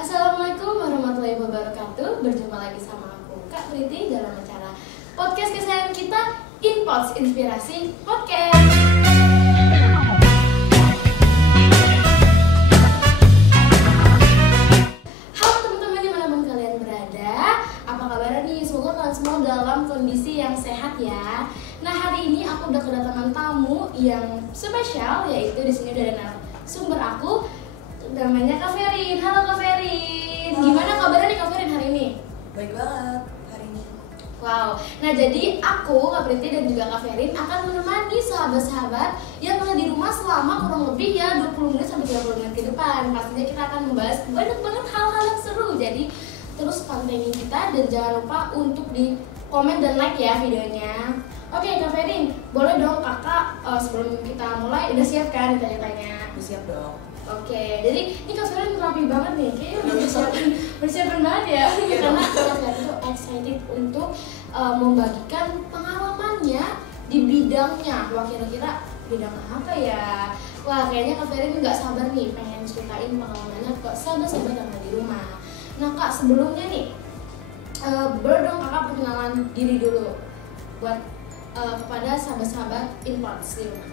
Assalamualaikum warahmatullahi wabarakatuh. Berjumpa lagi sama aku Kak Priti dalam acara podcast kesayangan kita, Inpods Inspirasi Podcast. Halo teman-teman dimanapun kalian berada, apa kabar nih? Semoga kalian semua dalam kondisi yang sehat ya. Nah, hari ini aku udah kedatangan tamu yang spesial, yaitu di sini udah ada narasumber aku, namanya Kak Ferin. Halo Kak Ferin. Gimana kabarnya nih Kak Ferin hari ini? Baik banget hari ini. Wow. Nah, jadi aku, Kak Priti dan juga Kak Ferin akan menemani sahabat-sahabat yang ada di rumah selama kurang lebih ya 20 menit sampai 30 menit ke depan. Pastinya kita akan membahas banyak banget hal-hal yang seru. Jadi terus pantengin kita dan jangan lupa untuk di komen dan like ya videonya. Oke Kak Ferin, boleh dong kakak sebelum kita mulai udah siap kan ditanya-tanya? Udah siap dong. Oke, jadi ini Kak Ferin rapi banget nih, kayaknya udah persiapan banget ya. Karena Kak Ferin tuh excited untuk membagikan pengalamannya di bidangnya. Wah, kira-kira bidang apa ya? Wah, kayaknya Kak Ferin nggak sabar nih pengen ceritain pengalamannya ke sahabat-sahabat yang ada di rumah. Nah Kak, sebelumnya nih, boleh dong kakak perkenalan diri dulu buat kepada sahabat-sahabat Inpods di rumah.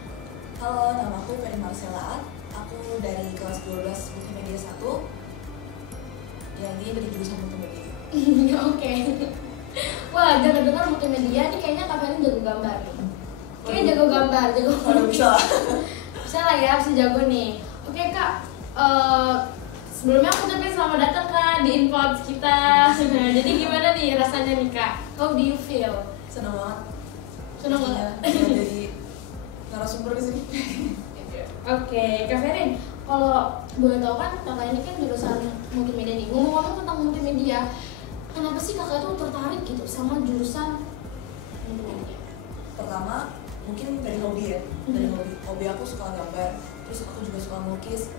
Halo, nama aku Ferin Marcella. Aku dari kelas 12 Multimedia 1. Ya, ini dari jurusan Multimedia. Oke. Wah, dengar-dengar multimedia nih kayaknya Kak Ferin jago gambar nih. Kayaknya jago gambar, jago bisa. Bisa lah ya, bisa jago nih. Oke Kak, sebelumnya aku ucapin selamat datang Kak di Inpods kita. Jadi gimana nih rasanya nih Kak? How do you feel? Senang banget. Senang banget. Jadi narasumber di sini. Oke, Kak Ferin, kalau boleh tahu kan kakak ini kan jurusan multimedia nih. Ngomong-ngomong tentang multimedia, kenapa sih kakak itu tertarik gitu sama jurusan multimedia? Pertama, mungkin dari hobi ya. Dari hobi aku suka gambar. Terus aku juga suka melukis.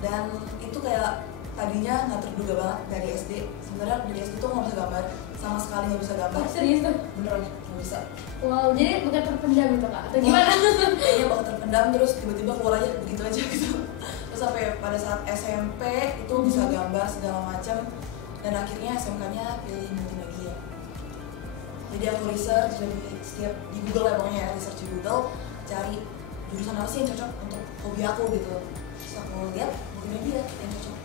Dan itu kayak tadinya nggak terduga banget dari SD. Sebenarnya dari SD tuh nggak bisa gambar, sama sekali nggak bisa gambar. Serius tuh? Beneran nggak bisa. Wow, jadi bukan terpendam gitu Kak? Atau gimana? Kayaknya bakal terpendam terus tiba-tiba keluar aja begitu aja gitu. Terus sampai pada saat SMP itu bisa gambar segala macam, dan akhirnya SMK-nya pilih multimedia. Jadi aku research, jadi setiap di Google ya pokoknya ya, research di Google, cari jurusan apa sih yang cocok untuk hobi aku gitu. Terus aku lihat multimedia yang cocok.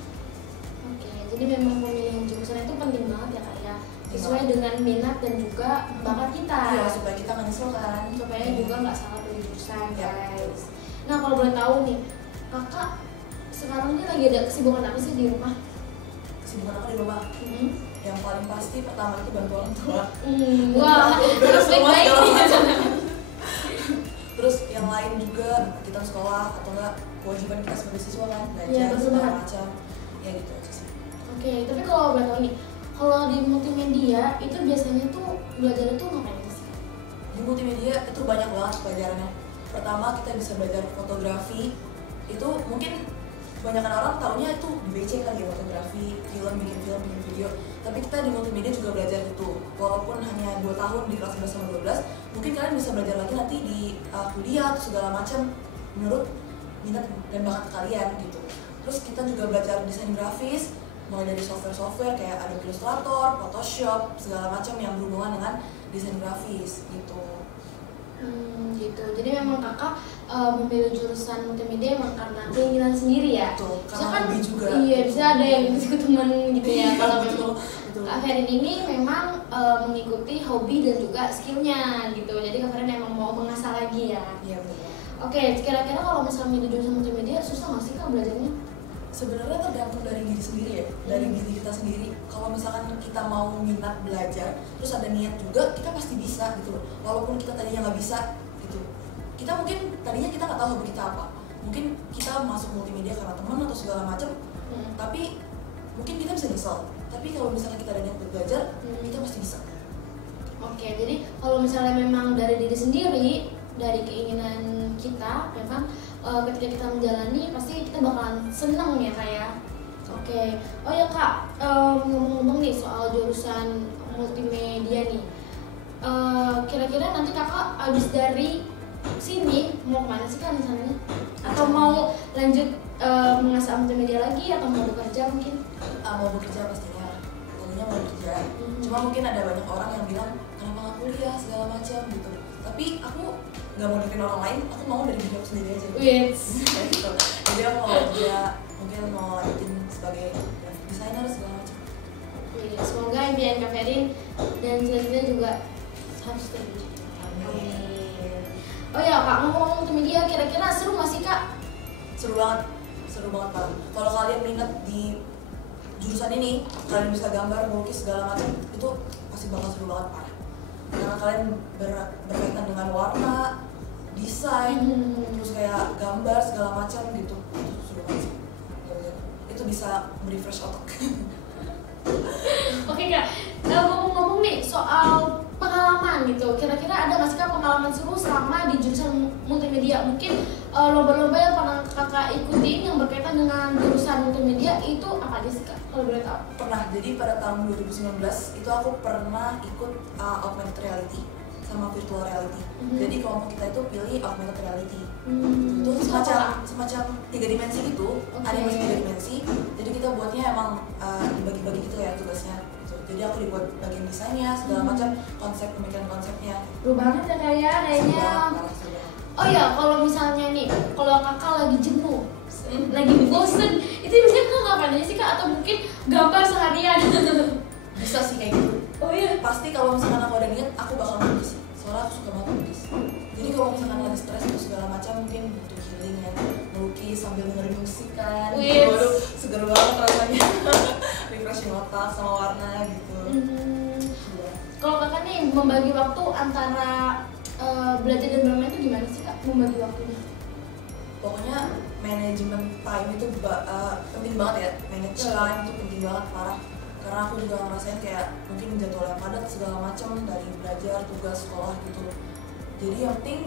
Oke, jadi memang pemilihan jurusan itu penting banget ya Kak ya, sesuai dengan minat dan juga bakat kita. Iya, supaya kita nggak nyesel kan. Supaya juga nggak salah pilih jurusan Ya. guys. Nah kalau boleh tahu nih, kakak sekarang ini lagi ada kesibukan apa sih di rumah? Kesibukan aku di rumah. Yang paling pasti pertama itu bantu orang tua. Wah, harus baik-baik. Terus yang lain juga kita sekolah atau enggak kewajiban kita sebagai siswa kan, Iya, belajar betul segala banget. macam. Ya gitu aja sih. Oke, tapi kalau boleh tahu nih, kalau di multimedia itu biasanya tuh belajar itu ngapain sih? Di multimedia itu banyak banget pelajarannya. Pertama kita bisa belajar fotografi. Itu mungkin kebanyakan orang taunya itu di BC kali ya, fotografi, film, bikin video. Tapi kita di multimedia juga belajar itu. Walaupun hanya 2 tahun di kelas 11 sama 12, mungkin kalian bisa belajar lagi nanti di kuliah atau segala macam menurut minat dan bakat kalian gitu. Terus kita juga belajar desain grafis, mulai dari software kayak Adobe Illustrator, Photoshop, segala macam yang berhubungan dengan desain grafis gitu. Gitu. Jadi memang kakak memilih jurusan multimedia emang karena keinginan sendiri ya. Betul, Bisa karena kan, hobi juga. iya, bisa ada yang ikut teman gitu ya. Kalau Betul, memang betul. Kak Ferin ini memang mengikuti hobi dan juga skillnya gitu. Jadi Kak Ferin emang mau mengasah lagi ya. Iya betul. Oke, kira-kira kalau misalnya milih jurusan multimedia susah nggak sih Kak belajarnya? Sebenarnya tergantung dari diri sendiri ya, dari diri kita sendiri. Kalau misalkan kita mau minat belajar, terus ada niat juga, kita pasti bisa gitu loh. Walaupun kita tadinya nggak bisa gitu. Kita mungkin tadinya kita nggak tahu hobi kita apa. Mungkin kita masuk multimedia karena teman atau segala macam. Tapi mungkin kita bisa nyesel. Tapi kalau misalnya kita ada niat buat belajar, kita pasti bisa. Oke, jadi kalau misalnya memang dari diri sendiri, dari keinginan kita, memang ketika kita menjalani pasti kita bakalan seneng ya Kak ya. Oke, oh ya Kak, ngomong-ngomong nih soal jurusan multimedia nih, kira-kira nanti kakak abis dari sini mau kemana sih Kak rencananya? Atau mau lanjut mengasah multimedia lagi atau mau bekerja mungkin? mau bekerja pastinya, tentunya mau bekerja. Cuma mungkin ada banyak orang yang bilang kenapa nggak kuliah segala macam gitu. Tapi aku nggak mau dengerin orang lain, aku mau dari diri aku sendiri aja. Kayak gitu. Jadi aku mau kerja, mungkin mau lanjutin sebagai graphic designer segala macam. Semoga impian Kak Ferin dan cita-cita juga sukses. Amin. Oh ya Kak, ngomong-ngomong multimedia, kira-kira seru nggak sih Kak? Seru banget Pak. Kalau kalian minat di jurusan ini, kalian bisa gambar, melukis segala macam, itu pasti bakal seru banget Pak. Karena kalian berkaitan dengan warna, desain, terus kayak gambar segala macam gitu, itu seru banget sih. Itu bisa merefresh otak. Oke Kak, ngomong-ngomong nih soal pengalaman gitu, kira-kira ada nggak sih Kak pengalaman seru selama di jurusan multimedia? Mungkin lomba-lomba yang pernah Kakak ikutin yang berkaitan dengan jurusan multimedia itu apa aja sih Kak, kalau boleh tahu? Pernah, jadi pada tahun 2019 itu aku pernah ikut augmented reality sama virtual reality. Jadi kelompok kita itu pilih augmented reality. Itu semacam 3 dimensi gitu, animasi 3 dimensi. Jadi kita buatnya emang dibagi-bagi gitu ya tugasnya. Gitu. Jadi aku dibuat bagian desainnya, segala macam pemikiran konsepnya. Seru banget ya kayaknya. Oh ya, kalau misalnya nih, kalau Kakak lagi jenuh, lagi bosen, itu biasanya Kakak ngapain aja sih Kak? Atau mungkin gambar seharian? Bisa sih kayak gitu. Oh iya. Pasti kalau misalkan aku ada niat, aku bakal melukis. Soalnya aku suka banget melukis. Jadi kalau misalkan lagi stres atau segala macam, mungkin butuh healing ya, melukis sambil dengerin musik kan. Waduh, seger banget rasanya. Refreshing otak sama warna gitu. Kalau Kakak nih membagi waktu antara belajar dan bermain itu gimana sih Kak, membagi waktunya? Pokoknya manajemen time itu penting banget ya. Manage time itu penting banget, parah. Karena aku juga ngerasain kayak mungkin jadwal yang padat segala macam dari belajar, tugas, sekolah gitu. Jadi yang penting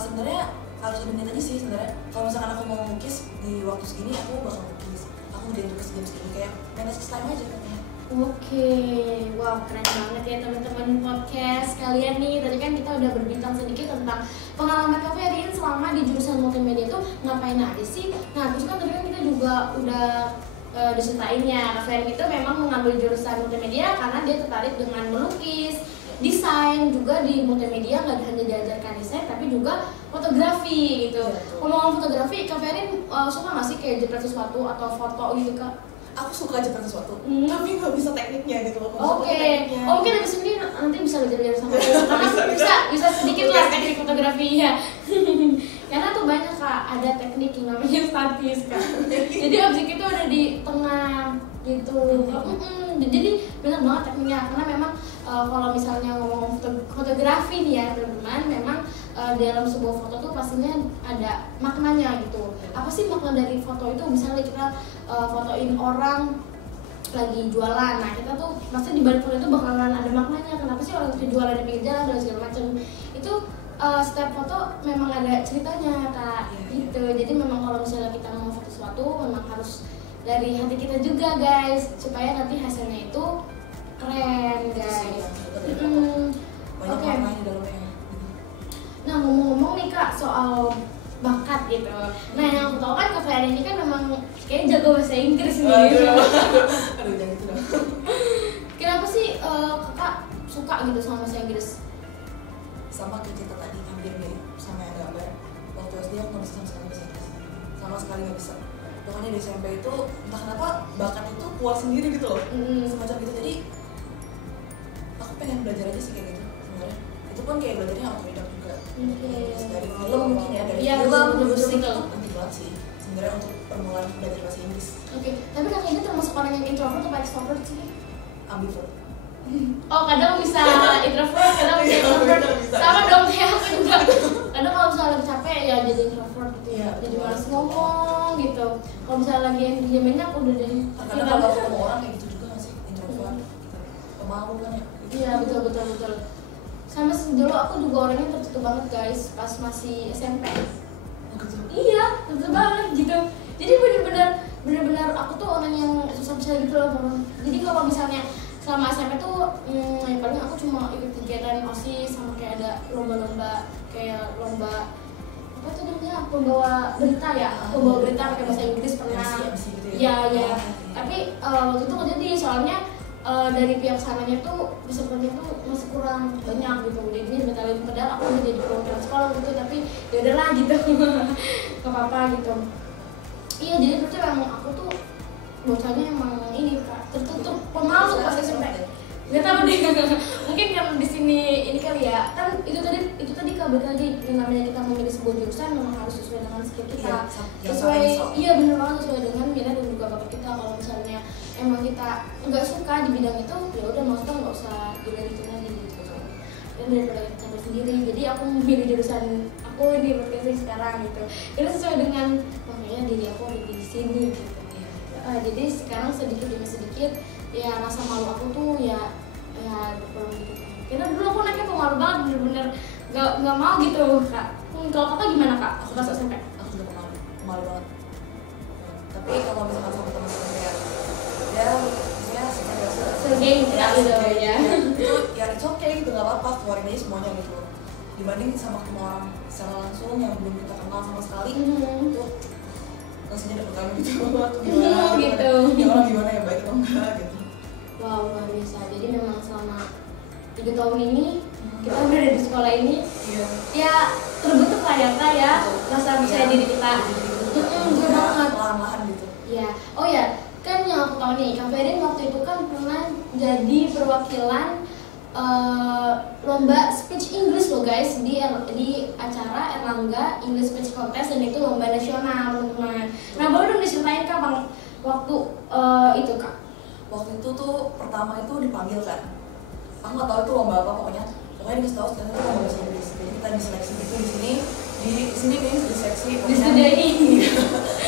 sebenarnya harus ada niat aja sih sebenarnya. Kalau misalkan aku mau melukis di waktu segini, aku bakal melukis. Aku ngerjain tugas jam segini, kayak manage time aja katanya. Oke, wow keren banget ya teman-teman podcast kalian nih. Tadi kan kita udah berbincang sedikit tentang pengalaman Kak Ferin selama di jurusan multimedia itu ngapain aja sih. Nah terus kan tadi kan kita juga udah disertainnya Kak Ferin itu memang mengambil jurusan multimedia karena dia tertarik dengan melukis, desain juga di multimedia, nggak hanya diajarkan desain tapi juga fotografi gitu. Ngomong fotografi, Kak Ferin suka nggak sih kayak jepret sesuatu atau foto gitu Kak? Aku suka jepret sesuatu, tapi nggak bisa tekniknya gitu loh. Oke. Oh mungkin abis ini nanti bisa belajar sama karena bisa sedikit lah teknik fotografinya. Karena tuh banyak Kak, ada teknik yang namanya statis Kak. Jadi objek itu ada di tengah gitu. Jadi benar banget tekniknya karena memang kalau misalnya ngomong fotografi nih ya teman-teman, memang dalam sebuah foto tuh pastinya ada maknanya gitu. Apa sih makna dari foto itu? Misalnya kita fotoin orang lagi jualan, nah kita tuh pasti di balik foto itu bakalan ada maknanya. Kenapa sih orang itu jualan di pinggir jalan dan segala macam? Itu setiap foto memang ada ceritanya Kak, gitu. Jadi memang kalau misalnya kita mau foto sesuatu memang harus dari hati kita juga guys, supaya nanti hasilnya itu keren guys. Banyak makna di dalamnya. Nah ngomong-ngomong nih Kak soal bakat gitu. Nah yang aku tahu kan Kak Ferin ini kan memang kayak jago bahasa Inggris nih. Aduh jangan gitu dong. Kenapa sih Kakak suka gitu sama bahasa Inggris? Sama kayak kita tadi hampir mirip sama yang gambar. Waktu SD aku nggak bisa sama sekali bahasa Inggris. Sama sekali nggak bisa. Pokoknya di SMP itu entah kenapa bakat itu keluar sendiri gitu loh. Semacam gitu. Jadi aku pengen belajar aja sih kayak gitu sebenarnya. Itu pun kayak belajarnya autodidak juga. Dari film mungkin ya, dari film, musik itu penting banget sih sebenarnya untuk permulaan belajar bahasa Inggris. Tapi Kakak ini termasuk orang yang introvert atau extrovert sih? Ambivert. Oh kadang bisa introvert, kadang bisa extrovert. Sama dong kayak aku juga. Kadang kalau misalnya lagi capek ya jadi introvert gitu ya, jadi malas ngomong gitu. Kalau misalnya lagi yang diaminnya aku udah jadi. Karena kalau ketemu orang kayak gitu juga nggak sih, introvert, pemalu kan ya. Iya betul. Sama dulu aku juga orangnya tertutup banget guys pas masih SMP. Iya, tertutup banget gitu. Jadi bener-bener aku tuh orang yang susah bisa gitu loh. Jadi kalau misalnya selama SMP tuh yang paling aku cuma ikut kegiatan OSIS sama kayak ada lomba-lomba kayak lomba apa tuh namanya, pembawa berita ya, pembawa berita pakai bahasa Inggris pernah. MC gitu Ya. Tapi waktu itu nggak jadi soalnya dari pihak sananya tuh pesertanya tuh masih kurang banyak gitu, jadinya dibatalin. Padahal aku udah jadi perwakilan sekolah gitu, tapi ya udahlah gitu, nggak apa-apa gitu. Iya, jadi berarti emang aku tuh bocahnya emang ini Kak, tertutup, pemalu pas SMP. Nggak tahu deh, mungkin karena di sini ini kali ya, kan itu tadi kabel lagi, yang namanya kita memilih sebuah jurusan memang harus sesuai dengan skill kita, iya bener banget, sesuai dengan minat dan juga bakat kita. Kalau misalnya emang kita nggak suka di bidang itu, ya udah maksudnya nggak usah dilanjutin lagi gitu. Dan daripada kita capek sendiri, jadi aku memilih jurusan aku di broadcasting sekarang gitu. Itu sesuai dengan makanya diri aku ada di sini gitu. Jadi sekarang sedikit demi sedikit ya rasa malu aku tuh ya berkurang gitu. Karena dulu aku anaknya pemalu banget, bener-bener nggak mau gitu Kak. Kalau Kakak gimana Kak? Aku pas SMP? Aku juga pemalu banget. Tapi kalau misalkan sama teman-teman kayak ya misalnya sering kita gitu ya. Itu ya it's okay gitu, nggak apa-apa, keluarin aja semuanya gitu. Dibanding sama ketemu orang secara langsung yang belum kita kenal sama sekali, itu langsung aja dapet tahu gitu. Gimana gitu. Ya orang gimana ya, baik atau enggak gitu. Wow, luar biasa. Jadi memang selama 3 tahun ini kita berada di sekolah ini, ya terbentuk lah ya Kak ya, rasa percaya diri kita. Gue banget. Perlahan-lahan gitu. Ya, oh ya, kan yang aku tahu nih, Kak Ferin waktu itu kan pernah jadi perwakilan lomba speech English loh guys, di acara Erlangga English Speech Contest, dan itu lomba nasional teman-teman. Nah boleh dong diceritain Kak bang waktu itu Kak? Waktu itu tuh pertama itu dipanggil kan, aku nggak tahu itu lomba apa, pokoknya dikasih tahu ternyata itu lomba bahasa Inggris. Jadi kita diseleksi gitu di sini nih diseleksi di studio ini.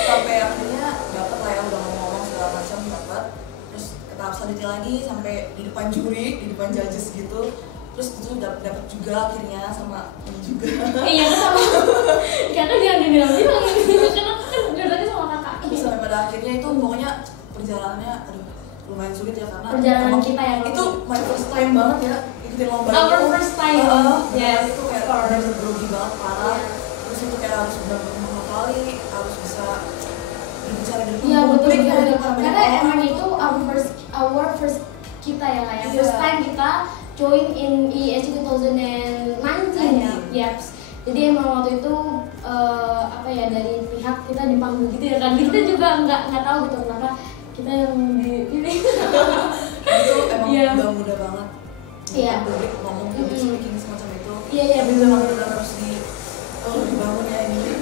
Sampai akhirnya dapat lah ya, udah ngomong segala macam dapat. Terus ke tahap selanjutnya lagi sampai di depan juri, di depan judges gitu. Terus itu dapat juga akhirnya sama ini juga. Iya kan sama. Kakak jangan dibilang-bilang karena kan jodohnya sama kakak. Terus sampai pada akhirnya itu pokoknya perjalanannya lumayan sulit ya, karena perjalanan kita yang itu my first time banget ya ikutin lomba itu. Our first time. Yes, itu kayak grogi banget parah. Terus itu kayak harus benar-benar kali harus bisa berbicara di depan publik ya, karena emang itu our first kita ya kayak first time kita join in IESC 2019 ya. Yes. Jadi emang waktu itu apa ya, dari pihak kita dipanggil gitu ya kan. Kita juga nggak tahu gitu kenapa kita yang di ini. Itu emang udah mudah banget. Iya. Publik ngomong public speaking semacam itu. Iya benar harus dibangun ya ini.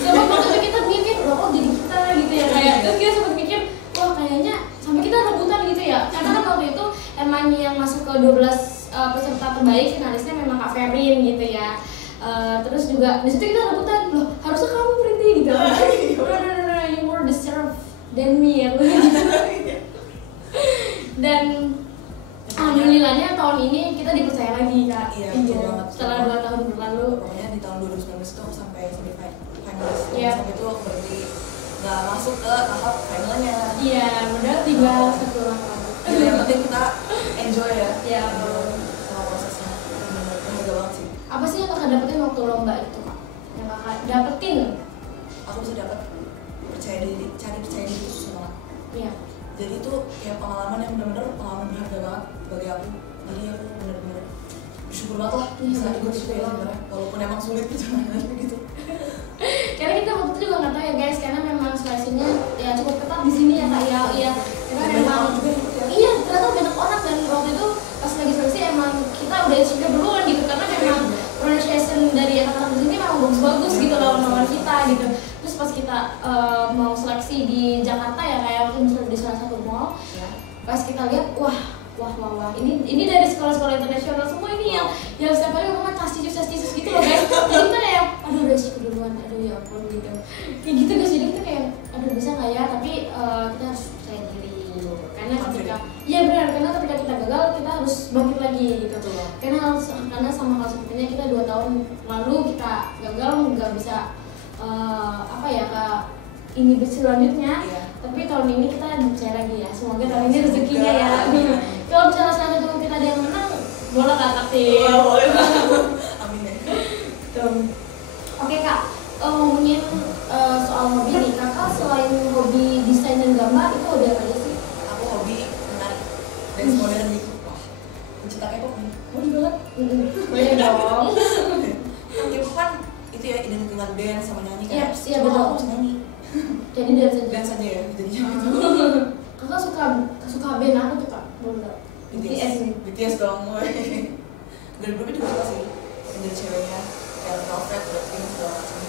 Sampai waktu itu kita mikir loh kok jadi kita gitu ya kayak. Terus kita sempat mikir wah kayaknya sampai kita rebutan gitu ya. Karena kan waktu itu emang yang masuk ke 12 peserta terbaik finalisnya memang Kak Ferin gitu ya. Terus juga di situ kita rebutan loh, harusnya kamu berhenti gitu. No, you more deserve than me ya. Dan alhamdulillahnya tahun ini kita dipercaya lagi Kak. Iya, banget. Setelah 2 tahun berlalu. Pokoknya di tahun 2019 itu sampai semifinals. Iya. Sampai itu berarti nggak masuk ke tahap finalnya. Iya, modal tinggal 1 langkah. Yang penting kita enjoy ya. Iya. Sama prosesnya. Bener banget sih. Apa sih yang Kakak dapetin waktu lomba itu Kak? Yang Kakak dapetin? Aku bisa dapat percaya diri itu susah banget. Iya. Jadi itu kayak pengalaman yang benar-benar pengalaman berharga banget bagi aku. Jadi aku benar-benar bersyukur banget lah bisa ikut itu ya sebenarnya, walaupun emang sulit perjalanannya gitu. Karena kita waktu itu juga nggak tahu ya guys, karena memang seleksinya ya cukup ketat di sini ya Kak ya. Iya. Karena memang iya ternyata banyak orang, dan waktu itu pas lagi seleksi emang kita udah insecure duluan gitu, karena memang pronunciation dari anak-anak di sini memang bagus-bagus gitu lawan-lawan kita gitu. Terus pas kita mau seleksi di Jakarta ya kayak waktu misalnya di salah satu mall, pas kita lihat wah ini dari sekolah-sekolah internasional semua ini yang setiap hari ngomong tas-tisus gitu loh guys. Jadi kita kayak aduh udah sih keduluan, aduh ya ampun gitu. Kayak gitu guys, jadi kita kayak aduh bisa nggak ya, tapi kita harus percaya diri karena ketika iya benar, karena ketika kita gagal kita harus bangkit lagi gitu tuh. Karena sama hal sepertinya kita 2 tahun lalu kita gagal nggak bisa apa ya Kak ini selanjutnya, tapi tahun ini kita percaya lagi ya, semoga tahun ini rezekinya ya. Kalau misalnya salah satu kita ada yang menang, boleh Kak, tapi amin ya. Oke Kak, suka band apa tuh kak? Boleh. BTS nih. BTS dong, gue. Dari grupnya juga suka sih. Yang dari ceweknya, kayak Velvet, Blackpink segala macam.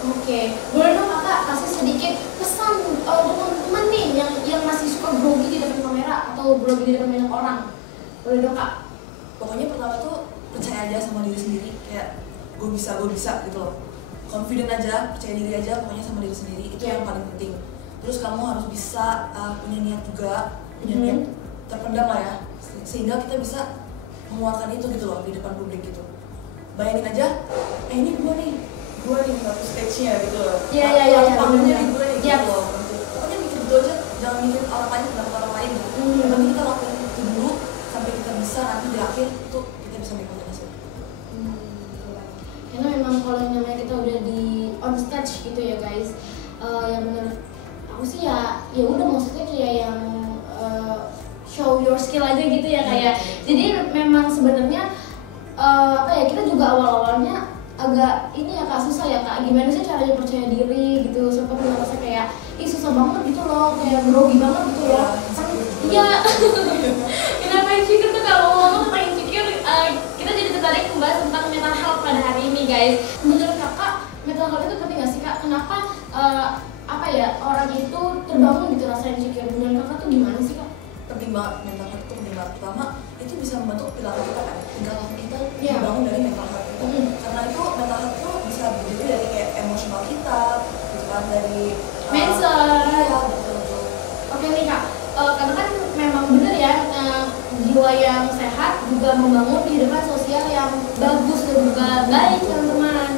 Oke, boleh dong kakak kasih sedikit pesan untuk teman-teman nih yang masih suka grogi di depan kamera atau grogi di depan banyak orang. Boleh dong kak? Pokoknya pertama tuh percaya aja sama diri sendiri, kayak gue bisa gitu loh. Confident aja, percaya diri aja, pokoknya sama diri sendiri itu yang paling penting. Terus kamu harus bisa punya niat juga, punya niat terpendam lah ya, sehingga kita bisa mengeluarkan itu gitu loh di depan publik gitu. Bayangin aja, ini gue nih satu stage-nya gitu loh. Iya. Panggungnya di gue nih gitu loh. Pokoknya mikir gitu aja, jangan mikir orang lain, pendapat orang lain gitu. Yang penting kita lakuin itu dulu sampai kita bisa nanti di akhir itu kita bisa nikmatin hasil. Karena memang kalau yang namanya kita udah di on stage gitu ya guys, yang menurut aku sih ya udah maksudnya kayak yang show your skill aja gitu ya kayak. Jadi memang sebenarnya kita juga awalnya agak ini ya kak, susah ya kak, gimana sih caranya percaya diri gitu, sempat ngerasa kayak susah banget gitu loh, kayak grogi banget gitu loh. Iya. Kenapa insecure tuh kalau ngomong tentang insecure, kita jadi tertarik membahas tentang mental health pada hari ini guys. Menurut kakak mental health itu penting nggak sih kak? Kenapa orang itu terbangun gitu rasa insecure? Menurut kakak tuh gimana sih kak? Penting banget, mental health itu penting banget. Pertama itu bisa membentuk perilaku kita kan, tingkah laku kita dibangun dari mental health kita. Karena itu mental health itu bisa berdiri dari kayak emosional kita, gitu kan, dari mindset. Iya, betul. Oke nih kak, karena kan memang bener ya, jiwa yang sehat juga membangun kehidupan sosial yang bagus dan juga baik teman-teman.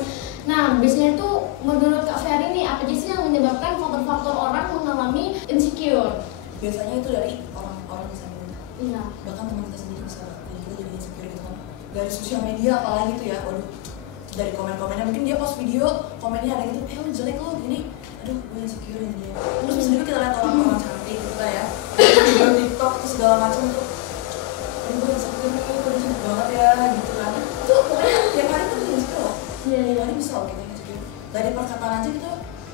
Nah biasanya itu menurut kak Ferry nih apa sih yang menyebabkan faktor-faktor orang mengalami insecure? Biasanya itu dari orang-orang di samping. Iya. Bahkan teman kita sendiri bisa jadi insecure gitu kan. Dari sosial media apalagi gitu ya, waduh. Dari komen-komennya, mungkin dia post video, komennya ada gitu, lu jelek lo gini, aduh gue insecure ini dia. Terus bisa juga kita lihat orang-orang cantik gitu kan ya, video TikTok terus segala macam tuh, aduh gue insecure nih, gue cantik banget ya gitu kan. Itu pokoknya tiap hari tuh insecure loh. Tiap hari bisa loh kita insecure. Dari perkataan aja kita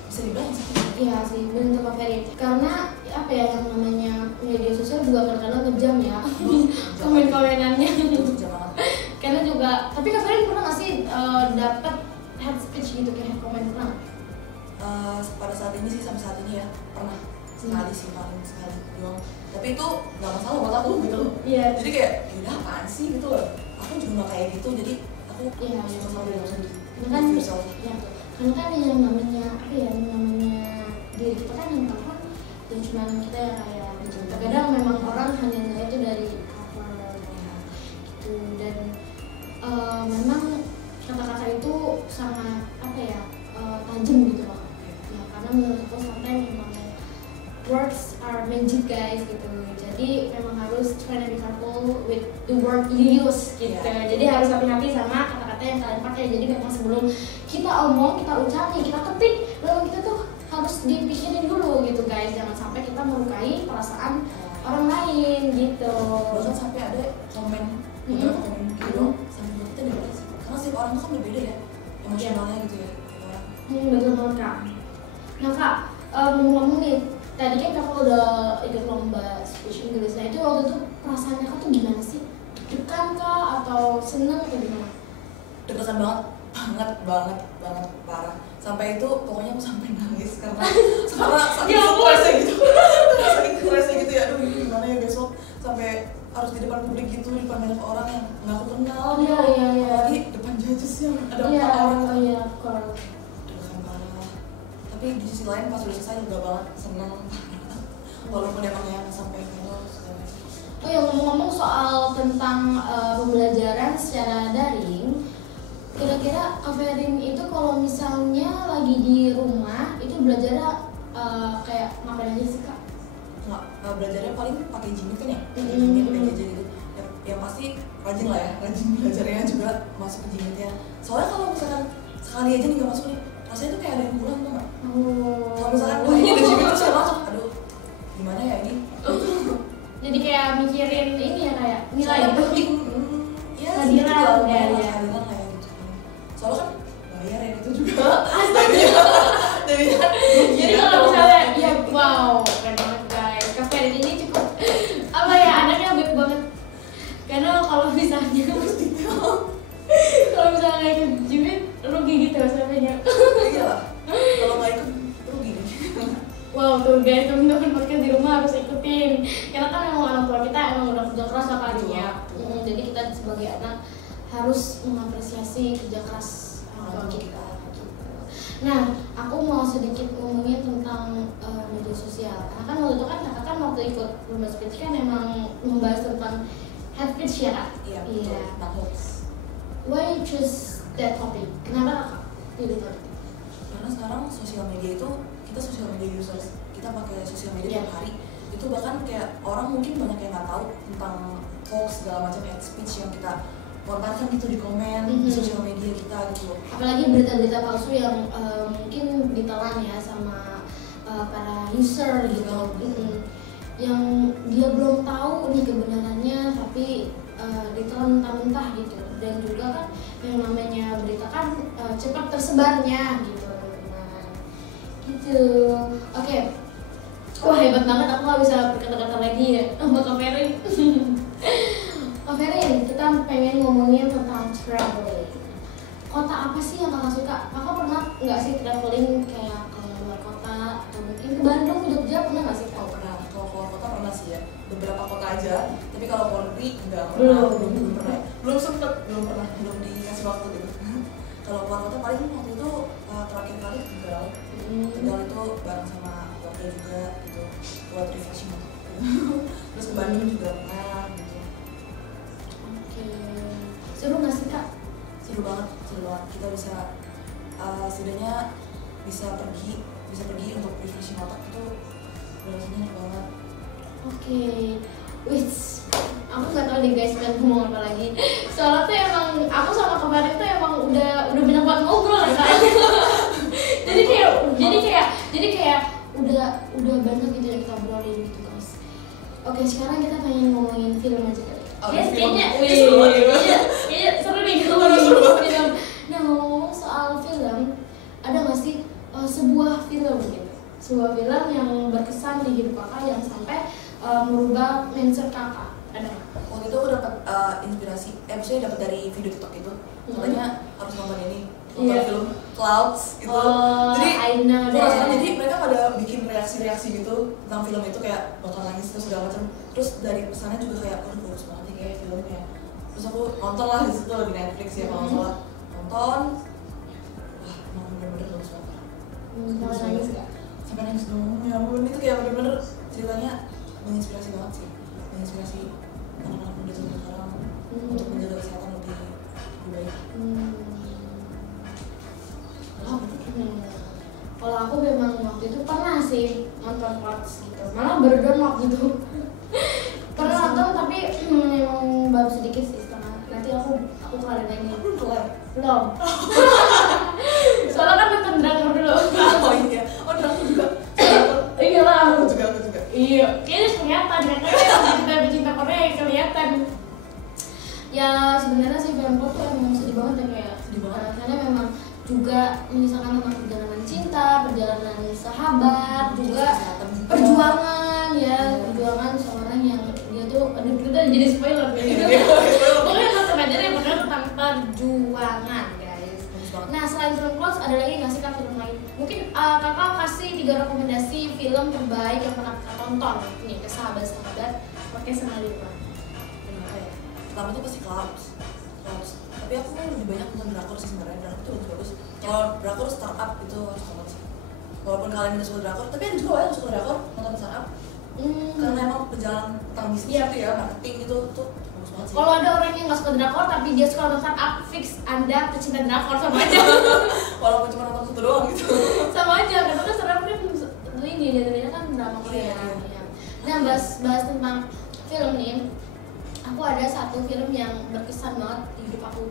bisa dibilang insecure. Iya sih, bener Kak Ferry. Karena yang namanya media sosial juga kadang-kadang kejam ya, komen-komenannya. Karena juga, tapi Kak Ferry pernah nggak sih dapat hate speech gitu, kayak hate comment pernah? Pada saat ini sih, sampai saat ini ya pernah sekali sih, paling sekali doang. Tapi itu nggak masalah buat aku gitu. Iya. Jadi kayak yaudah apaan sih gitu loh. Aku juga nggak kayak gitu, jadi aku sama diri aku sendiri. Kan karena kan yang namanya diri kita kan yang tahu kan dan cuma kita yang kayak terkadang memang orang hanya nilai itu dari cover gitu, dan memang kata-kata itu sangat tajam gitu loh ya, karena menurut aku sometimes memang words are magic guys gitu, jadi memang harus try to be careful with the word you use gitu. Jadi harus hati-hati sama kata-kata yang kalian pakai. Jadi memang sebelum kita omong, kita ucapin, kita ketik, lalu kita tuh harus dipikirin dulu gitu guys, jangan sampai kita melukai perasaan orang lain gitu. Bahkan sampai ada komen gitu sampai kita dibalas, karena setiap orang tuh kan berbeda ya emosionalnya gitu ya orang. Betul banget kak. Nah kak, ngomong nih, tadi kan kakak udah ikut lomba speech Inggris, nah itu waktu itu perasaan kakak tuh gimana sih? Deg-degan kah atau seneng atau gimana? Deg-degan banget parah. Sampai itu pokoknya aku sampai nangis karena saking stresnya gitu. Saking stresnya gitu ya, aduh ini gimana ya besok sampai harus di depan publik gitu, di depan banyak orang yang nggak aku kenal. Iya. Apalagi depan judges yang ada 4 orang. Iya. Deg-degan parah. Tapi di sisi lain pas udah selesai juga banget seneng. Walaupun emang yang sampai final segala. Oh ya, ngomong-ngomong soal tentang pembelajaran secara daring, kira-kira Kak Ferin itu kalau misalnya lagi di rumah itu belajarnya kayak ngapain aja sih kak? Nggak, belajarnya paling pakai Gmail kan ya? Gmail, PJJ gitu. Yang pasti rajin lah ya, rajin belajarnya juga masuk ke Gmail-nya. Soalnya kalau misalkan sekali aja nih nggak masuk nih, rasanya tuh kayak ada yang kurang tuh nggak? Kalau misalkan ini ada Gmail terus saya masuk, aduh gimana ya ini? Jadi kayak mikirin ini ya kayak nilai soalnya gitu. penting, ya Hadiran lah ya gitu. Soalnya kan bayar ya itu juga. Jadi kalau misalnya, ya wow, keren banget guys. Kak Ferin ini cukup tuh guys, teman-teman podcast di rumah harus ikutin. Karena kan memang orang tua kita emang udah kerja keras lah kalinya. Jadi kita sebagai anak harus mengapresiasi kerja keras orang tua kita. Gitu. Nah, aku mau sedikit ngomongin tentang media sosial. Karena kan waktu itu kan kakak kan waktu ikut lomba speech kan emang membahas tentang hate speech ya kak? Iya. Why you choose that topic? Kenapa kakak pilih topik? Karena sekarang sosial media itu kita sosial media users, kita pakai sosial media tiap hari. Itu bahkan kayak orang mungkin banyak yang nggak tahu tentang hoax segala macam hate speech yang kita lontarkan gitu di komen di sosial media kita gitu. Apalagi berita-berita palsu yang mungkin ditelan ya sama para user gitu. Yang dia belum tahu nih kebenarannya tapi ditelan mentah-mentah gitu. Dan juga kan yang namanya berita kan cepat tersebarnya gitu. Nah, gitu. Oke. Wah hebat banget, aku gak bisa berkata-kata lagi ya sama Kak Ferin. Kak Ferin, kita pengen ngomongin tentang traveling. Kota apa sih yang kakak suka? Kakak pernah nggak sih traveling kayak ke luar kota atau mungkin ke Bandung, ke Jogja, pernah nggak sih? Oh pernah, kalau keluar kota pernah sih ya, beberapa kota aja. Tapi kalau keluar negeri enggak belum pernah. Belum dikasih waktu gitu. Kalau keluar kota paling waktu itu terakhir kali ke Tegal. Tegal itu bareng sama keluarga juga gitu, buat refreshing gitu. Terus ke Bandung juga pernah gitu. Oke. Seru nggak sih kak? Seru banget. Kita bisa setidaknya bisa pergi untuk refreshing otak itu rasanya enak banget. Oke. Aku nggak tahu deh guys pengen ngomong apa lagi. Soalnya tuh emang aku sama kemarin tuh emang udah banyak banget ngobrol ya kak. jadi kayak udah banyak gitu yang kita obrolin gitu guys. Oke, sekarang kita pengen ngomongin film aja kali. Kayaknya seru nih kalau ngomongin film. Nah, ngomong soal film, ada nggak sih sebuah film gitu, sebuah film yang berkesan di hidup kakak yang sampai merubah mindset kakak? Ada nggak? Waktu itu aku dapat inspirasi, maksudnya dapat dari video TikTok itu, katanya harus nonton ini, nonton film Clouds gitu. Jadi mereka pada bikin reaksi-reaksi gitu tentang film itu kayak bakal nangis terus segala macam. Terus dari pesannya juga kayak, aduh bagus banget nih kayak filmnya. Terus aku nonton lah di situ di Netflix ya kalau nggak salah. Nonton, wah emang bener-bener bagus banget. Sampai nangis nggak? Sampai nangis dong, ya ampun itu kayak bener-bener ceritanya menginspirasi banget sih, menginspirasi anak-anak muda zaman sekarang untuk menjaga kesehatan lebih baik. Kalau aku memang waktu itu pernah sih nonton Clouds gitu, malah berdownload gitu. Pernah nonton tapi memang baru sedikit sih setengah. Nanti aku kelarin lagi. Belum. Soalnya kan nonton drakor dulu. Oh iya, drakor juga. Iya lah. Aku juga. Iya, kayaknya kelihatan kita pecinta Korea kelihatan. Ya sebenarnya sih film Clouds tuh emang sedih banget ya kayak. Sedih banget. Karena memang juga mengisahkan tentang perjalanan cinta, perjalanan sahabat, juga perjuangan seorang yang dia tuh, kita jadi spoiler ya. Pokoknya nonton aja deh, pokoknya tentang perjuangan guys. Nah selain film Clouds ada lagi nggak sih kak film lain? Mungkin kakak kasih 3 rekomendasi film terbaik yang pernah kakak tonton nih ke sahabat-sahabat podcast Senalima. Pertama tuh pasti Clouds. Tapi aku lebih banyak nonton drakor sih sebenarnya. Drakor tuh bagus. Kalau drakor startup itu harus nonton sih. Walaupun kalian tidak suka drakor, tapi ada juga yang suka drakor nonton startup. Karena emang perjalanan tentang bisnis itu ya, marketing itu tuh bagus banget sih. Kalau ada orang yang nggak suka drakor tapi dia suka nonton startup, fix Anda pecinta drakor sama aja. Walaupun cuma nonton satu doang gitu. Sama aja, karena kan startup kan ini jadinya kan drama Korea. Nah bahas tentang film nih. Aku ada satu film yang berkesan banget di hidup aku.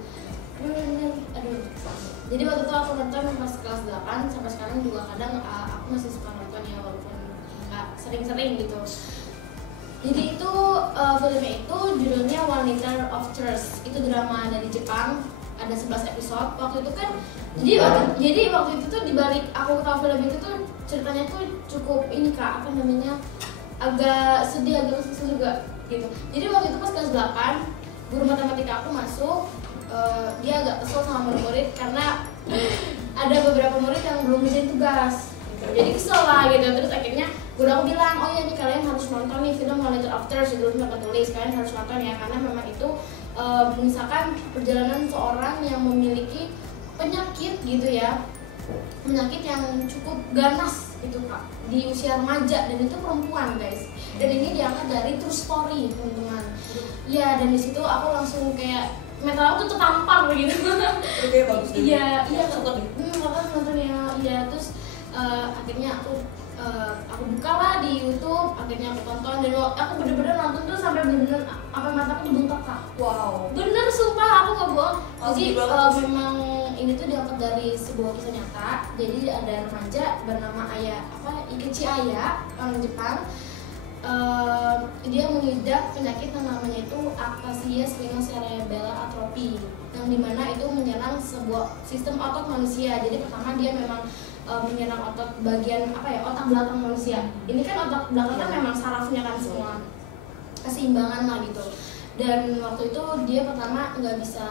Aduh. Jadi waktu itu aku nonton pas kelas 8 sampai sekarang juga kadang aku masih suka nonton ya walaupun nggak sering-sering gitu. Jadi itu filmnya itu judulnya One Liter of Trust. Itu drama dari Jepang, ada 11 episode. Waktu itu kan jadi waktu itu tuh dibalik aku tahu film itu tuh ceritanya tuh cukup ini kak, apa namanya, agak sedih, agak susah juga gitu. Jadi waktu itu pas kelas 8 guru matematika aku masuk, dia agak kesel sama murid-murid karena ada beberapa murid yang belum ngerjain tugas gitu. Jadi kesel lah gitu. Terus akhirnya Guru aku bilang, oh ya nih kalian harus nonton nih film Monitor After, judulnya aku tulis, kalian harus nonton ya, karena memang itu misalkan perjalanan seorang yang memiliki penyakit gitu ya, penyakit yang cukup ganas gitu Kak, di usia remaja, dan itu perempuan guys, dan ini diangkat dari true story teman-teman. Ya, dan di situ aku langsung kayak mental aku tuh tertampar gitu. Oke, bagus. Iya, suka nih. Kakak nonton ya, iya. Terus akhirnya aku buka lah di YouTube, akhirnya aku tonton, dan aku bener-bener nonton tuh sampai bener-bener apa mataku dibengkak Kak. Wow. Bener, sumpah aku nggak bohong. Jadi memang ini tuh diangkat dari sebuah kisah nyata. Jadi ada remaja bernama Ikechi Aya, orang Jepang. Dia mengidap penyakit yang namanya itu akasia spinocerebellar atrophy, yang dimana itu menyerang sebuah sistem otot manusia. Jadi pertama dia memang menyerang otot bagian otak belakang manusia. Ini kan otak belakang kan memang sarafnya kan semua keseimbangan lah gitu. Dan waktu itu dia pertama nggak bisa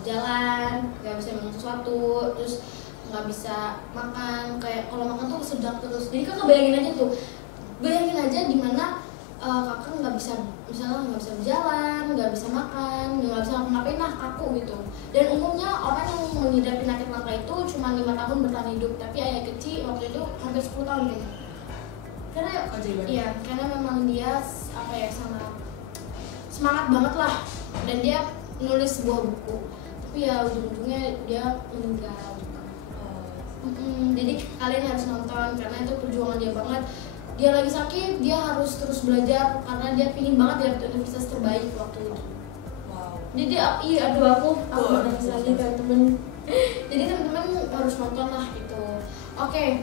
jalan, nggak bisa minum sesuatu, terus nggak bisa makan. Kayak kalau makan tuh kesedak terus. Jadi kan bayangin aja tuh, bayangin aja dimana kakak nggak bisa, misalnya nggak bisa berjalan, nggak bisa makan, nggak bisa ngapain lah, kaku gitu. Dan umumnya orang yang mengidap penyakit langka itu cuma 5 tahun bertahan hidup, tapi ayah kecil waktu itu hampir 10 tahun gitu. Karena iya, karena memang dia sangat semangat banget lah, dan dia nulis sebuah buku, tapi ya ujung-ujungnya dia meninggal gitu. Jadi kalian harus nonton karena itu perjuangan dia banget. Dia lagi sakit, dia harus terus belajar karena dia pingin banget dapet universitas terbaik waktu itu. Wow. Jadi aku nangis lagi teman-teman. Jadi teman-teman harus nonton lah gitu. Oke.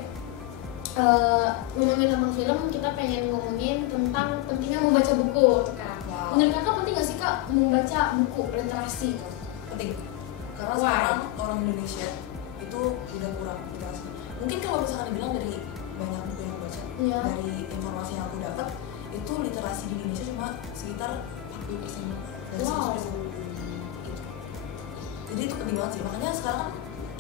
Ngomongin tentang film, kita pengen ngomongin tentang pentingnya membaca buku, Kak. Wow. Menurut Kakak penting gak sih Kak membaca buku literasi? Penting. Karena sekarang orang Indonesia itu udah kurang literasi. Mungkin kalau misalkan dibilang dari banyak buku yang aku baca, dari informasi yang aku dapat, itu literasi di Indonesia cuma sekitar 40% dari 100% gitu. Jadi itu penting banget sih. Makanya sekarang kan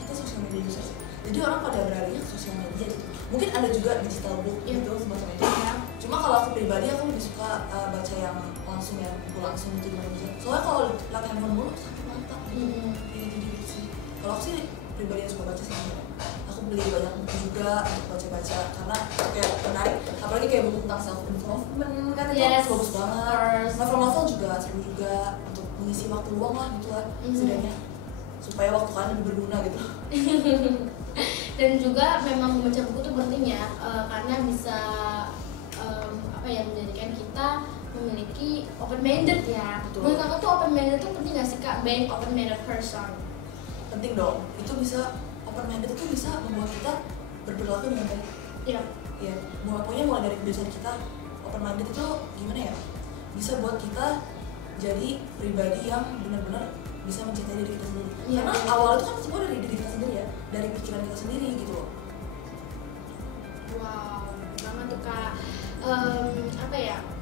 kita sosial media users, jadi orang pada beralih ke sosial media gitu. Mungkin ada juga digital book gitu semacam itu. Cuma kalau aku pribadi aku lebih suka baca yang langsung ya, buku langsung gitu di Indonesia. Soalnya kalau lihat handphone mulu sakit mata gitu. Jadi sih. Kalau aku sih pribadi yang suka baca sih. Aku beli banyak buku juga untuk baca-baca karena kayak menarik, apalagi kayak buku tentang self improvement kan, itu bagus banget. Novel juga seru juga untuk mengisi waktu luang lah gitu lah, setidaknya supaya waktu kalian lebih berguna gitu. Dan juga memang membaca buku itu penting ya, karena bisa menjadikan kita memiliki open minded ya. Menurut Kakak tuh open minded tuh penting gak sih Kak, being open minded person? Penting dong, itu bisa, open minded itu bisa membuat kita berperilaku dengan baik. Iya. Pokoknya mulai dari kebiasaan kita, open minded itu gimana ya? Bisa buat kita jadi pribadi yang benar-benar bisa mencintai diri kita sendiri. Karena awal itu kan semua dari diri kita sendiri ya, dari pikiran kita sendiri gitu loh. Wow, banget tuh Kak.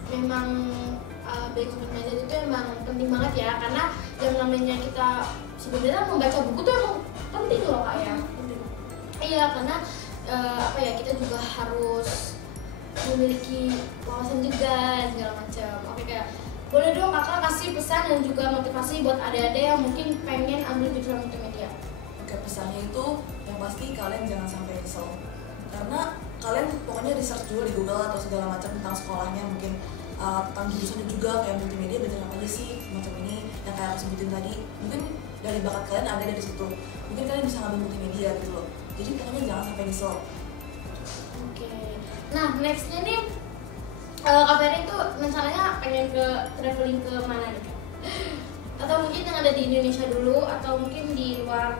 Memang being open minded itu emang penting banget ya, karena yang namanya kita sebenarnya membaca buku tuh emang penting loh Kak ya. Iya, karena kita juga harus memiliki wawasan juga segala macam. Oke Kak, boleh dong Kakak kasih pesan dan juga motivasi buat adik-adik yang mungkin pengen ambil jurusan multimedia? Oke, pesannya itu yang pasti kalian jangan sampai kesel, karena kalian pokoknya research dulu di Google atau segala macam tentang sekolahnya, mungkin tentang jurusannya juga, kayak multimedia belajar apa aja sih macam ini yang kayak aku sebutin tadi. Mungkin dari bakat kalian ada dari situ, mungkin kalian bisa ngambil multimedia gitu loh. Jadi pokoknya jangan sampai nyesel. Oke. Nah, nextnya nih Kak Ferry itu rencananya pengen ke traveling ke mana nih Kak? Atau mungkin yang ada di Indonesia dulu, atau mungkin di luar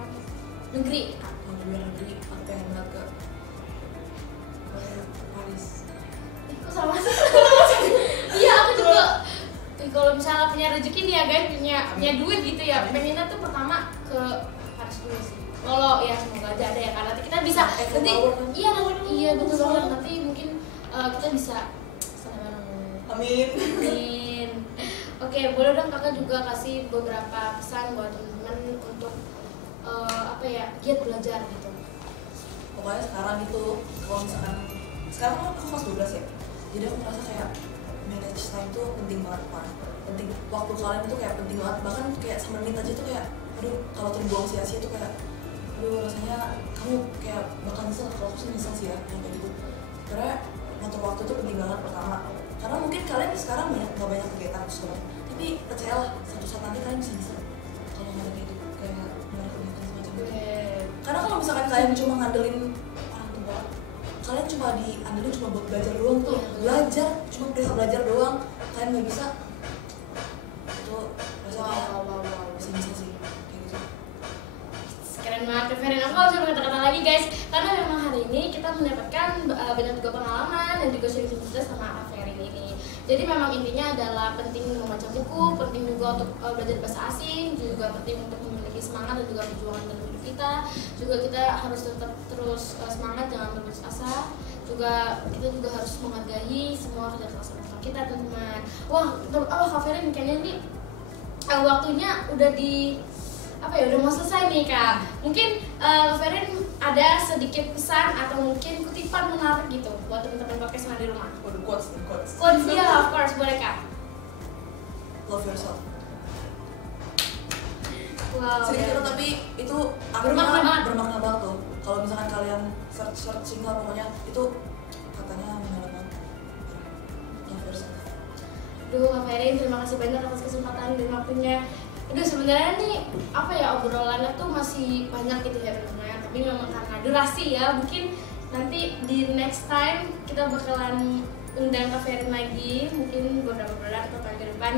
negeri? Di luar negeri aku pengen banget ke Paris. Kok sama sih? Iya, aku juga kalau misalnya punya rezeki nih ya guys, punya duit gitu ya, pengennya tuh pertama ke Paris dulu sih. Kalau ya semoga aja ada ya, karena nanti kita bisa nanti iya betul banget, nanti mungkin kita bisa sana bareng. Amin. Oke, boleh dong Kakak juga kasih beberapa pesan buat teman-teman untuk giat belajar gitu. Pokoknya sekarang itu kalau misalkan sekarang kan aku kelas 12 ya, jadi aku merasa kayak manage time tuh penting banget Pak. Penting, waktu kalian itu kayak penting banget, bahkan kayak semenit aja tuh kayak aduh kalau terbuang sia-sia tuh kayak aduh rasanya kamu kayak bakal nyesel. Kalau aku sih nyesel sih ya yang kayak gitu, karena ngatur waktu tuh penting banget. Pertama karena mungkin kalian sekarang nggak banyak kegiatan sekolah, tapi percayalah satu saat nanti kalian bisa nyesel kalau nggak ada kayak gitu, kayak nggak ada kegiatan semacam itu. Karena kalau misalkan kalian cuma ngandelin orang tua, kalian cuma diandelin cuma buat belajar doang tuh, belajar cuma perihal belajar doang, kalian nggak bisa itu rasanya bisa nyesel sih kayak gitu. Keren banget, Ferin. Aku harus berkata-kata lagi guys, karena memang hari ini kita mendapatkan banyak juga pengalaman dan juga cerita-cerita sama Kak Ferin ini. Jadi memang intinya adalah penting membaca buku, penting juga untuk belajar bahasa asing, juga penting untuk memiliki semangat dan juga perjuangan dalam hidup kita. Juga kita harus tetap terus semangat, jangan berputus asa. Juga kita juga harus menghargai semua kerja keras kita, teman-teman. Wah, Kak Ferin kayaknya ini waktunya udah udah mau selesai nih Kak. Mungkin Ferin ada sedikit pesan atau mungkin kutipan menarik gitu buat teman-teman podcast yang ada di rumah. Quotes. Quotes, ya, of course, boleh Kak. Love yourself. Wow. Sedikit tapi itu bermakna banget tuh. Kalau misalkan kalian searching lah pokoknya itu katanya mendalam banget. Love yourself. Duh, Kak Ferin, terima kasih banyak atas kesempatan dan waktunya. Udah sebenarnya nih obrolannya tuh masih banyak gitu ya teman-teman, tapi memang karena durasi ya, mungkin nanti di next time kita bakalan undang Kak Ferin lagi, mungkin beberapa bulan atau tahun ke depan.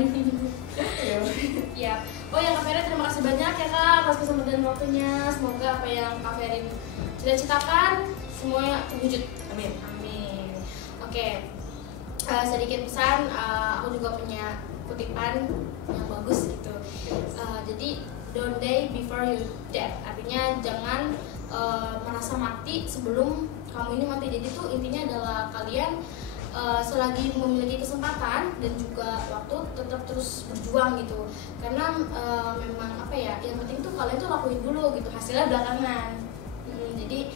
Ya. Oh ya Kak Ferin, terima kasih banyak ya Kak atas kesempatan dan waktunya. Semoga apa yang Kak Ferin cita-citakan semuanya terwujud. Amin. Oke. Sedikit pesan, aku juga punya kutipan yang bagus gitu. Jadi don't die before you dead. Artinya jangan merasa mati sebelum kamu ini mati. Jadi tuh intinya adalah kalian selagi memiliki kesempatan dan juga waktu tetap terus berjuang gitu. Karena memang yang penting tuh kalian tuh lakuin dulu gitu, hasilnya belakangan. Jadi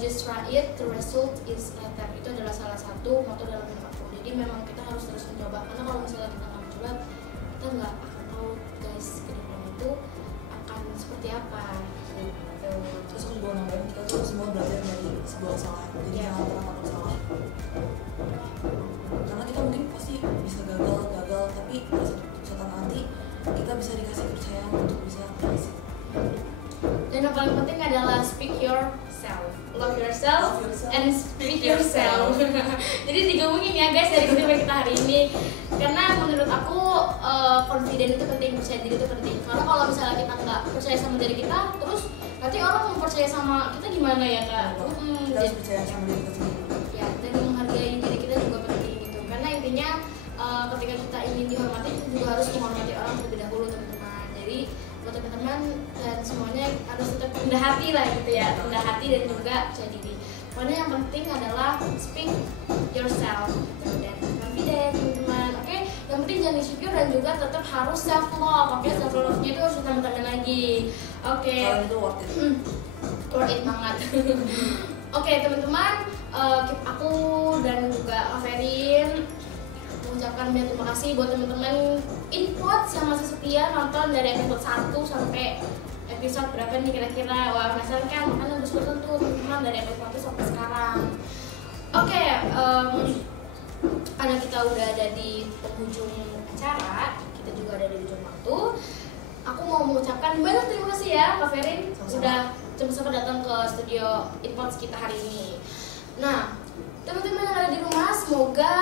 just try it, the result is later. Itu adalah salah satu motto dalam hidup aku. Jadi memang kita harus terus mencoba, karena kalau misalnya kita nggak mencoba, kita nggak akan tahu guys ke depan itu akan seperti apa gitu. Terus aku juga nambahin, kita tuh semua belajar dari sebuah kesalahan, jadi jangan pernah takut salah. Karena kita mungkin pasti bisa gagal, tapi pada suatu nanti kita bisa dikasih kepercayaan untuk bisa berhasil. Dan yang paling penting adalah speak yourself, love yourself and speak yourself. Jadi digabungin ya guys dari kutipan kita hari ini, karena menurut aku confident itu penting, percaya diri itu penting. Karena kalau misalnya kita nggak percaya sama diri kita, terus nanti orang mau percaya sama kita gimana ya Kak? Kita harus percaya sama diri kita sendiri. Ya, dan menghargai diri kita juga penting gitu. Karena intinya ketika kita ingin dihormati, kita juga harus menghormati orang terlebih dahulu teman-teman. Jadi buat teman-teman dan semuanya harus tetap rendah hati lah gitu ya, rendah hati dan juga percaya diri. Pokoknya yang penting adalah speak yourself gitu, dan confident teman-teman. Oke, yang penting jangan insecure dan juga tetap harus self love. Oke, self love-nya itu harus ditambah-tambah lagi. Oke. Kalau itu worth it. Worth it banget. Oke teman-teman, aku dan juga Kak Ferin mengucapkan banyak terima kasih buat teman-teman Input yang masih setia nonton dari episode 1 sampai episode berapa nih kira-kira. Wah penasaran kan? Makanya udah tonton tuh teman-teman dari episode 1 sampai sekarang. Oke, karena kita udah ada di penghujung acara, kita juga ada di ujung waktu. Aku mau mengucapkan banyak terima kasih ya Kak Ferin udah sempat datang ke studio Input kita hari ini. Nah, teman-teman yang ada di rumah, semoga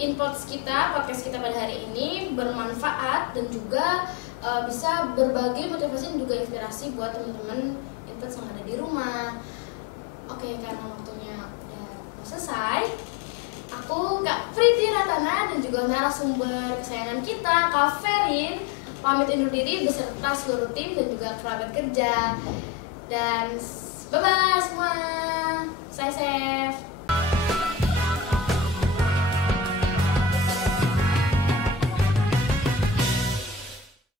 Inpods kita, podcast kita pada hari ini bermanfaat dan juga bisa berbagi motivasi dan juga inspirasi buat teman-teman Inpods yang ada di rumah. Oke, karena waktunya udah mau selesai, aku Kak Priti Ratana dan juga narasumber kesayangan kita Kak Ferin pamit undur diri beserta seluruh tim dan juga kerabat kerja. Dan bye-bye.